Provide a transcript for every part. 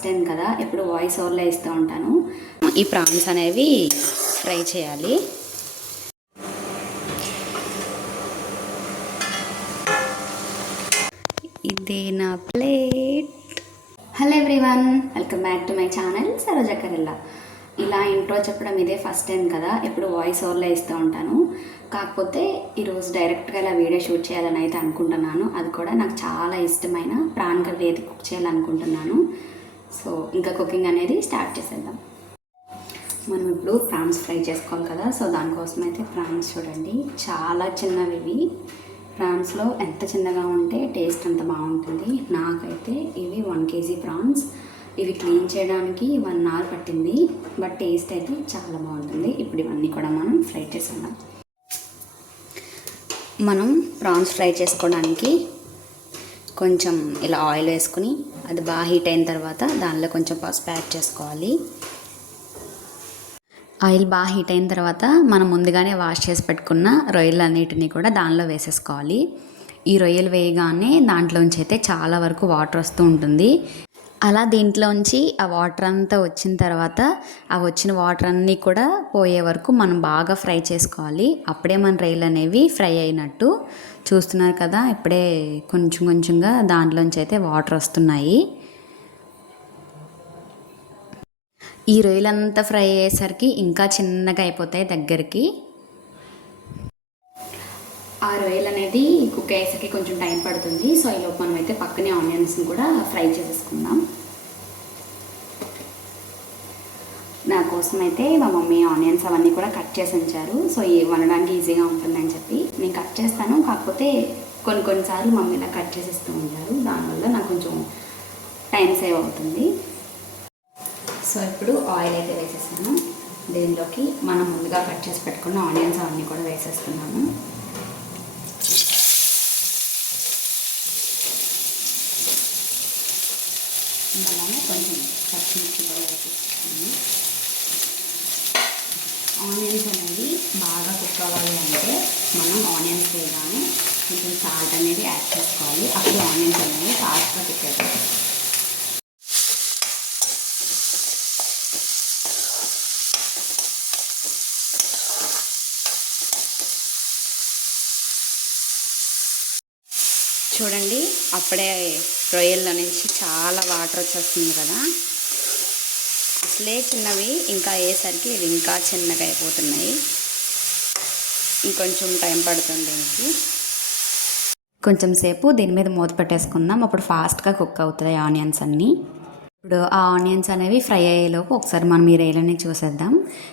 First time కదా, ఎప్పుడు voice ఓవర్లో ఇస్తూ ఉంటాను. ఈ ప్రాన్స్ అనేవి ఫ్రై చేయాలి. ఇదే నా plate. Hello everyone, welcome back to my channel Saroja Karella. ఇలా ఇంట్రో చెప్పడం ఇదే ఫస్ట్ టైం కదా, ఎప్పుడు వాయిస్ ఓవర్లో ఇస్తూ ఉంటాను. కాకపోతే ఈరోజు డైరెక్ట్గా ఇలా వీడియో షూట్ చేయాలని అయితే అనుకుంటున్నాను. అది కూడా నాకు చాలా ఇష్టమైన ప్రాన్ కర్రీ అయితే కుక్ చేయాలనుకుంటున్నాను. సో ఇంకా కుకింగ్ అనేది స్టార్ట్ చేసేద్దాం. మనం ఇప్పుడు ప్రాన్స్ ఫ్రై చేసుకోవాలి కదా, సో దానికోసం అయితే ప్రాన్స్ చూడండి చాలా చిన్నవి ఇవి. ప్రాన్స్లో ఎంత చిన్నగా ఉంటే టేస్ట్ అంత బాగుంటుంది. నాకైతే ఇవి 1 kg ప్రాన్స్. ఇవి క్లీన్ చేయడానికి 1 hour పట్టింది, బట్ టేస్ట్ అయితే చాలా బాగుంటుంది. ఇప్పుడు ఇవన్నీ కూడా మనం ఫ్రై చేసుకుందాం. మనం ప్రాన్స్ ఫ్రై చేసుకోవడానికి కొంచెం ఇలా ఆయిల్ వేసుకుని అది బాగా హీట్ అయిన తర్వాత దానిలో కొంచెం పసుపు యాడ్ చేసుకోవాలి. ఆయిల్ బాగా హీట్ అయిన తర్వాత మనం ముందుగానే వాష్ చేసి పెట్టుకున్న రొయ్యలన్నిటినీ కూడా దానిలో వేసేసుకోవాలి. ఈ రొయ్యలు వేయగానే దాంట్లోంచి అయితే చాలా వరకు వాటర్ వస్తూ ఉంటుంది. అలా దీంట్లోంచి ఆ వాటర్ అంతా వచ్చిన తర్వాత ఆ వచ్చిన వాటర్ అన్నీ కూడా పోయే వరకు మనం బాగా ఫ్రై చేసుకోవాలి. అప్పుడే మన రొయ్యలు అనేవి ఫ్రై అయినట్టు. చూస్తున్నారు కదా, ఇప్పుడే కొంచెం కొంచెంగా దాంట్లోంచి అయితే వాటర్ వస్తున్నాయి. ఈ రొయ్యలంతా ఫ్రై అయ్యేసరికి ఇంకా చిన్నగా అయిపోతాయి దగ్గరికి. ఆ రొయ్యలు అనేది కుక్ అయ్యేసరికి కొంచెం టైం పడుతుంది. సో ఈలోపు మనం అయితే పక్కనే ఆనియన్స్ని కూడా ఫ్రై చేసేసుకుందాం. నా కోసం అయితే మా మమ్మీ ఆనియన్స్ అవన్నీ కూడా కట్ చేసి ఉంచారు. సో వండడానికి ఈజీగా ఉంటుందని చెప్పి నేను కట్ చేస్తాను. కాకపోతే కొన్నిసార్లు మమ్మీ ఇలా కట్ చేసి ఇస్తూ ఉంటారు. దానివల్ల నాకు కొంచెం టైం సేవ్ అవుతుంది. సో ఇప్పుడు ఆయిల్ అయితే వేసేసాను. దీనిలోకి మనం ముందుగా కట్ చేసి పెట్టుకున్న ఆనియన్స్ అవన్నీ కూడా వేసేస్తున్నాను. అలానే కొంచెం పచ్చిమిర్చి కూడా వేసేస్తున్నాను. ఆనియన్స్ అనేది బాగా కుక్ అవ్వాలి అంటే మనం ఆనియన్స్ వేయగానే కొంచెం సాల్ట్ అనేది యాడ్ చేసుకోవాలి. అప్పుడు ఆనియన్స్ అనేవి ఫాస్ట్గా కుక్ అవుతాయి. చూడండి, అప్పుడే రొయ్యల్లో నుంచి చాలా వాటర్ వచ్చేస్తుంది కదా. అసలే చిన్నవి ఇంకా అయ్యేసరికి ఇవి ఇంకా చిన్నగా అయిపోతున్నాయి. ఇంకొంచెం టైం పడుతుంది దీనికి. కొంచెం సేపు దీని మీద మూత పెట్టేసుకుందాం. అప్పుడు ఫాస్ట్గా కుక్ అవుతాయి ఆనియన్స్ అన్నీ. ఇప్పుడు ఆ ఆనియన్స్ అనేవి ఫ్రై అయ్యేలోపు ఒకసారి మనం ఈ రొయ్యలని చూసేద్దాం.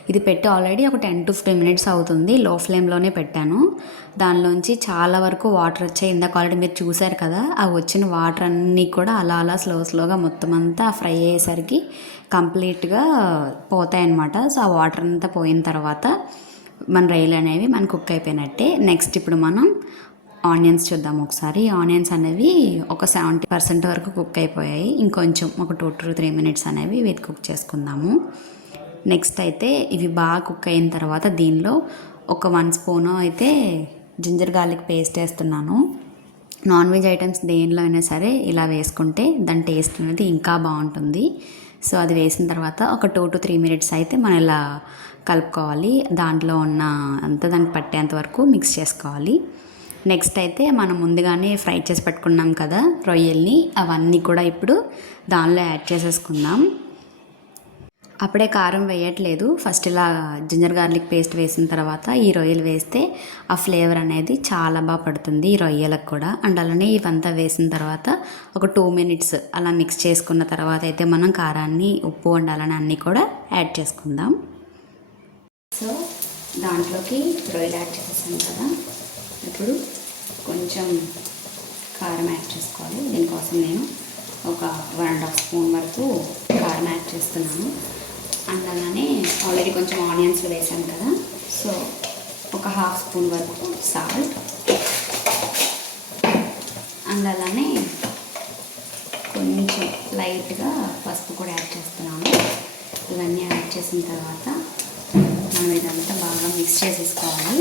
ఇది పెట్టి ఆల్రెడీ ఒక 10 to 15 minutes అవుతుంది. లో ఫ్లేమ్లోనే పెట్టాను. దానిలోంచి చాలా వరకు వాటర్ వచ్చాయి. ఇందాక ఆల్రెడీ మీరు చూసారు కదా, ఆ వచ్చిన వాటర్ అన్నీ కూడా అలా స్లోగా మొత్తం అంతా ఫ్రై అయ్యేసరికి కంప్లీట్గా పోతాయన్నమాట. సో ఆ వాటర్ అంతా పోయిన తర్వాత మన రొయ్యలు అనేవి మనకు కుక్ అయిపోయినట్టే. నెక్స్ట్ ఇప్పుడు మనం ఆనియన్స్ చూద్దాం ఒకసారి. ఆనియన్స్ అనేవి ఒక 70% వరకు కుక్ అయిపోయాయి. ఇంకొంచెం ఒక 2 to 3 minutes అనేవి వీటి కుక్ చేసుకుందాము. నెక్స్ట్ అయితే ఇవి బాగా కుక్ అయిన తర్వాత దీనిలో ఒక 1 spoon అయితే జింజర్ గార్లిక్ పేస్ట్ వేస్తున్నాను. నాన్ వెజ్ ఐటమ్స్ దేనిలో అయినా సరే ఇలా వేసుకుంటే దాని టేస్ట్ అనేది ఇంకా బాగుంటుంది. సో అది వేసిన తర్వాత ఒక 2 to 3 minutes అయితే మనం ఇలా కలుపుకోవాలి. దాంట్లో ఉన్న అంతా దానికి పట్టేంత వరకు మిక్స్ చేసుకోవాలి. నెక్స్ట్ అయితే మనం ముందుగానే ఫ్రై చేసి పెట్టుకున్నాం కదా రొయ్యల్ని, అవన్నీ కూడా ఇప్పుడు దానిలో యాడ్ చేసేసుకుందాం. అప్పుడే కారం వేయట్లేదు. ఫస్ట్ ఇలా జింజర్ గార్లిక్ పేస్ట్ వేసిన తర్వాత ఈ రొయ్యలు వేస్తే ఆ ఫ్లేవర్ అనేది చాలా బాగా పడుతుంది ఈ రొయ్యలకు కూడా. అండ్ అలానే ఇవంతా వేసిన తర్వాత ఒక 2 minutes అలా మిక్స్ చేసుకున్న తర్వాత అయితే మనం కారాన్ని, ఉప్పు అండ్ అలానే అన్నీ కూడా యాడ్ చేసుకుందాం. సో దాంట్లోకి రొయ్యలు యాడ్ చేసేసాను కదా, ఇప్పుడు కొంచెం కారం యాడ్ చేసుకోవాలి. దీనికోసం నేను ఒక 1.5 spoon వరకు కారం యాడ్ చేస్తున్నాను. అండ్ అలానే ఆల్రెడీ కొంచెం ఆనియన్స్ వేసాను కదా, సో ఒక 1/2 spoon వరకు సాల్ట్. అండ్ అలానే కొంచెం లైట్గా పసుపు కూడా యాడ్ చేస్తున్నాను. ఇవన్నీ యాడ్ చేసిన తర్వాత మనం ఇదంతా బాగా మిక్స్ చేసేసుకోవాలి.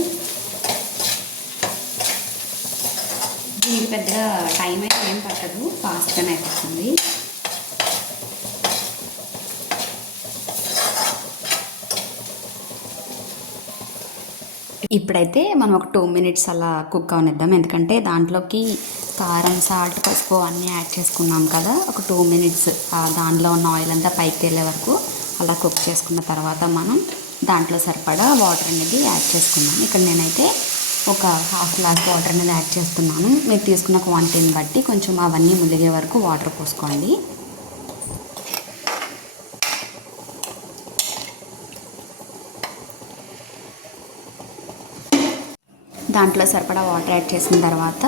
దీనికి పెద్దగా టైం అయితే ఏం పట్టదు, ఫాస్ట్గానే అయిపోతుంది. ఇప్పుడైతే మనం ఒక 2 మినిట్స్ అలా కుక్ అవనిద్దాం, ఎందుకంటే దాంట్లోకి కారం, సాల్ట్, పసుపు అన్నీ యాడ్ చేసుకున్నాం కదా. ఒక 2 మినిట్స్ దాంట్లో ఉన్న ఆయిల్ అంతా పైకి వెళ్ళే వరకు అలా కుక్ చేసుకున్న తర్వాత మనం దాంట్లో సరిపడా వాటర్ అనేది యాడ్ చేసుకున్నాం. ఇక్కడ నేనైతే ఒక హాఫ్ గ్లాస్ వాటర్ అనేది యాడ్ చేస్తున్నాను. మీరు తీసుకున్న క్వాంటిటీని బట్టి కొంచెం అవన్నీ ములిగే వరకు వాటర్ పోసుకోండి. దాంట్లో సరిపడా వాటర్ యాడ్ చేసిన తర్వాత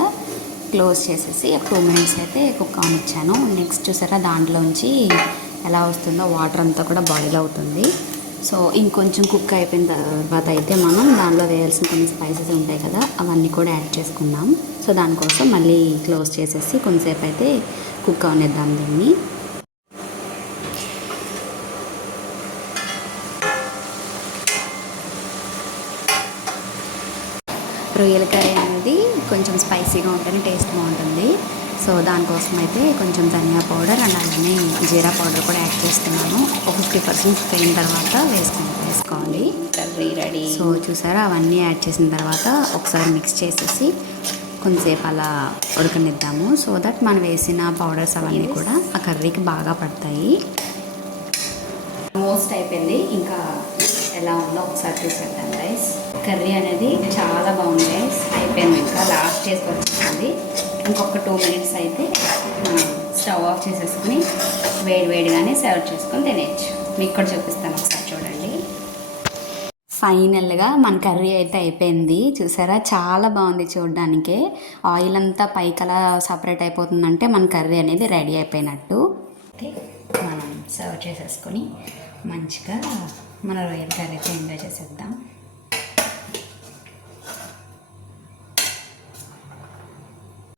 క్లోజ్ చేసేసి ఒక 2 మినిట్స్ అయితే కుక్ అవనిచ్చాను. నెక్స్ట్ చూసారా దాంట్లోంచి ఎలా వస్తుందో వాటర్ అంతా కూడా బాయిల్ అవుతుంది. సో ఇంకొంచెం కుక్ అయిపోయిన తర్వాత అయితే మనం దాంట్లో వేయాల్సిన కొన్ని స్పైసెస్ ఉంటాయి కదా, అవన్నీ కూడా యాడ్ చేసుకుందాం. సో దానికోసం మళ్ళీ క్లోజ్ చేసేసి కొంతసేపు అయితే కుక్ అవనిద్దాం దీన్ని. రొయ్యల కర్రీ అనేది కొంచెం స్పైసీగా ఉంటేనే టేస్ట్ బాగుంటుంది. సో దానికోసం అయితే కొంచెం ధనియా పౌడర్ అండ్ అలానే జీరా పౌడర్ కూడా యాడ్ చేస్తున్నాను. ఒక 50% కుక్ అయిన తర్వాత వేసుకోవాలి. Curry ready. సో చూసారా అవన్నీ యాడ్ చేసిన తర్వాత ఒకసారి మిక్స్ చేసేసి కొంతసేపు అలా ఉడకనిద్దాము. సో దట్ మనం వేసిన పౌడర్స్ అవన్నీ కూడా ఆ కర్రీకి బాగా పడతాయి. ఆల్మోస్ట్ అయిపోయింది, ఇంకా ఎలా ఉందో ఒకసారి చూసేద్దాం గైస్. కర్రీ అనేది చాలా బాగుంది గైస్. అయిపోయింది, ఇంకా లాస్ట్ చేసుకొచ్చింది. ఇంకొక 2 మినిట్స్ అయితే మనం స్టవ్ ఆఫ్ చేసేసుకుని వేడివేడిగానే సర్వ్ చేసుకొని తినేయచ్చు. మీకు కూడా చూపిస్తాను, ఒకసారి చూడండి. ఫైనల్గా మన కర్రీ అయితే అయిపోయింది. చూసారా చాలా బాగుంది చూడడానికే. ఆయిల్ అంతా పైకి అలా సపరేట్ అయిపోతుందంటే మన కర్రీ అనేది రెడీ అయిపోయినట్టు. అయితే మనం సర్వ్ చేసేసుకొని మంచిగా మన రొయ్యల కర్రీ అయితే ఎంజాయ్ చేసేద్దాం.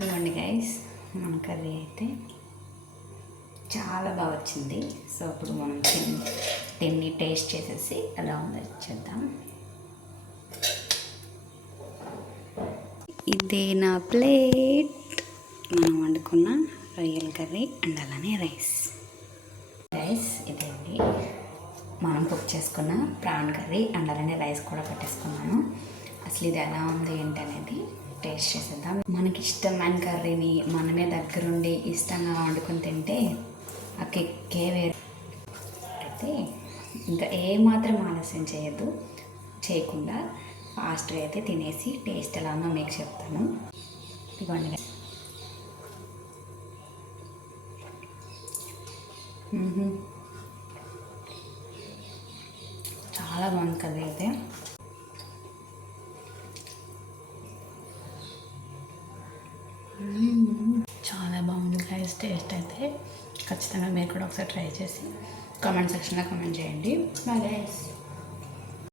ఇవ్వండి గైస్, మన కర్రీ అయితే చాలా బాగా వచ్చింది. సో అప్పుడు మనం తిని టేస్ట్ చేసేసి ఎలా ఉందో చేద్దాం. ఇదే నా ప్లేట్, మనం వండుకున్న రొయ్యల కర్రీ అండ్ అలానే రైస్. ఇదేంటి మనం కుక్ చేసుకున్న ప్రాన్ కర్రీ అండ్ అలానే రైస్ కూడా పెట్టేసుకున్నాను. అసలు ఇది ఎలా ఉంది ఏంటనేది టేస్ట్ చేసేద్దాం. మనకి ఇష్టమైన కర్రీని మనమే దగ్గరుండి ఇష్టంగా వండుకొని తింటే ఆ కిక్కే వేరే. అయితే ఇంకా ఏమాత్రం ఆలస్యం చేయకుండా ఫాస్ట్గా అయితే తినేసి టేస్ట్ ఎలా ఉందో మీకు చెప్తాను. ఇదిగోండి. చాలా బాగుంది కర్రీ అయితే. చాలా బాగుంది గైస్. టేస్ట్ అయితే ఖచ్చితంగా మీరు కూడా ఒకసారి ట్రై చేసి కామెంట్ సెక్షన్లో కామెంట్ చేయండి. Bye guys.